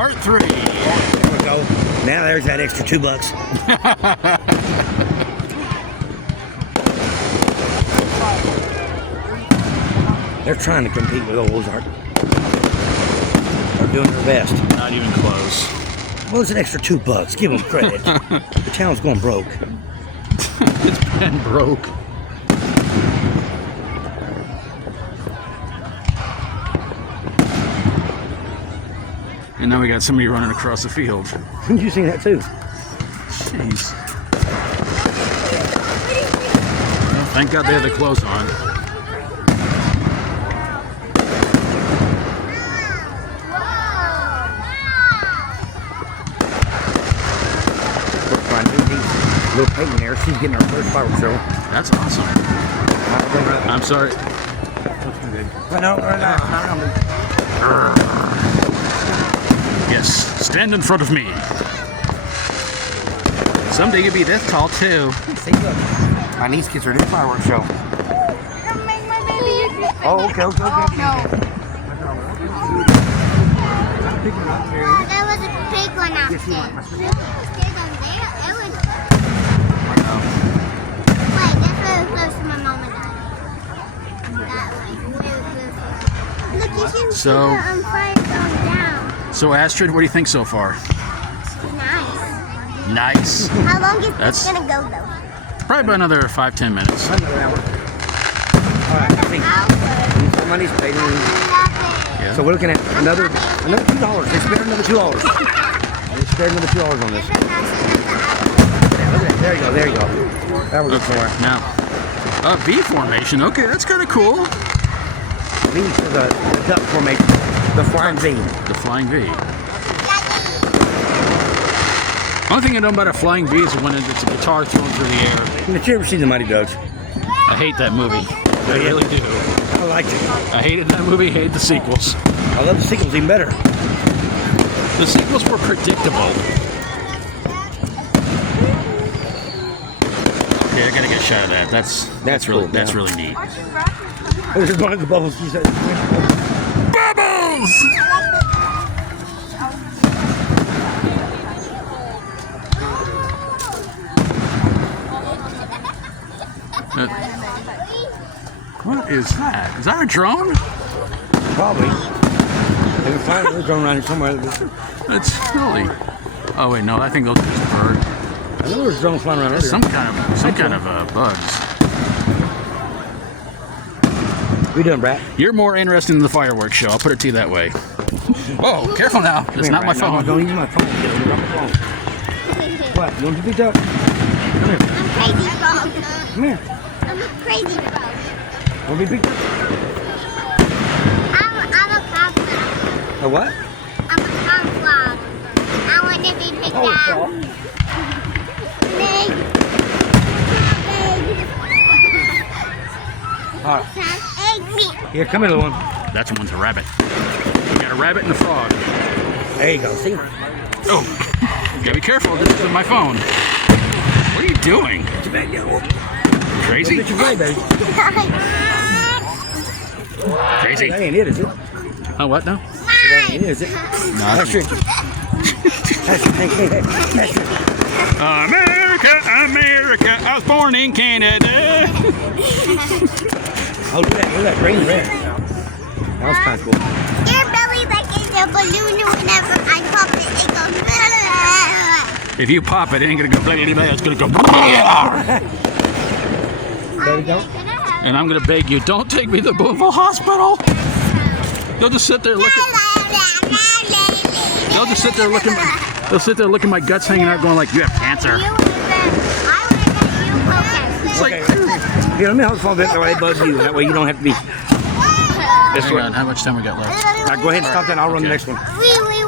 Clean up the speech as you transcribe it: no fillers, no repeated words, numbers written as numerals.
Part 3. There we go. Now there's that extra $2. They're trying to compete with old Ozark. They're doing their best. Not even close. Well, it's an extra $2. Give them credit. The town's going broke. It's been broke. And now we got somebody running across the field. You seen that too? Jeez. Well, thank God they have the clothes on. Little Peyton there, she's getting her first fireworks show. That's awesome. I'm sorry. No. Yes, stand in front of me. Someday you'll be this tall too. See, look. My niece gets her new fireworks show. Oh, okay. There was a big one out there. Wait, that's really close to my mom and dad. That way, really close. Look, you can see the fire going down. So Astrid, what do you think so far? Nice. Nice. How long is this gonna go though? Probably about another 5-10 minutes. Another hour. Alright, I think money's paid. Yeah. So we're looking at another $2. They spared another $2. They spared another $2 on this. There you go. That was good somewhere. Now, V formation. Okay, that's kind of cool. V for the duck formation. The flying V. The flying V. Only thing I know about a flying V is when it's a guitar thrown through the air. Did you ever see the Mighty Ducks? I hate that movie. I really do. I liked it. I hated that movie, hated the sequels. I love the sequels even better. The sequels were predictable. Okay, I gotta get a shot of that. That's really cool, that's yeah. really neat. This is one of the bubbles she said. Bubbles! What is that? Is that a drone? Probably. They can find a drone around here somewhere. That's silly. Oh wait, no, I think those are just a bird. I know there's drones flying around earlier. Some kind of bugs. What you doing, Brad? You're more interested in the fireworks show. I'll put it to you that way. Oh, careful now. It's not my phone. No, don't use my phone. Get it on my phone. What? You want to be picked up? Come here. I'm crazy frog. Come here. I'm a crazy frog. Want to be picked up? I'm a cow frog. A what? I'm a cow frog. I want to be picked up. Big. All right. Egg me. Here, come here, little one. That one's a rabbit. We got a rabbit and a frog. There you go. See? Oh, gotta be careful. This is my phone. What are you doing? Crazy? Get your play, baby. Crazy? That ain't it, is it? Oh, what now? That ain't it, is it? No. That's it. That's it. That's it. America, America. I was born in Canada. Oh, look at that green and red. That was kind of cool. Your belly like it's a balloon whenever I pop it, it goes blah. If you pop it, it ain't gonna go blah, blah, blah. It's gonna go blah. Baby, don't. And I'm gonna beg you, don't take me to Booneville Hospital. They'll just sit there looking. They'll just sit there looking. They'll sit there looking my guts hanging out, going like, "You have cancer." It's like, Here, let me hold the phone a bit that way it bugs you. That way you don't have to be. hang on, how much time we got left? All right, go ahead and stop that. I'll run the next one. We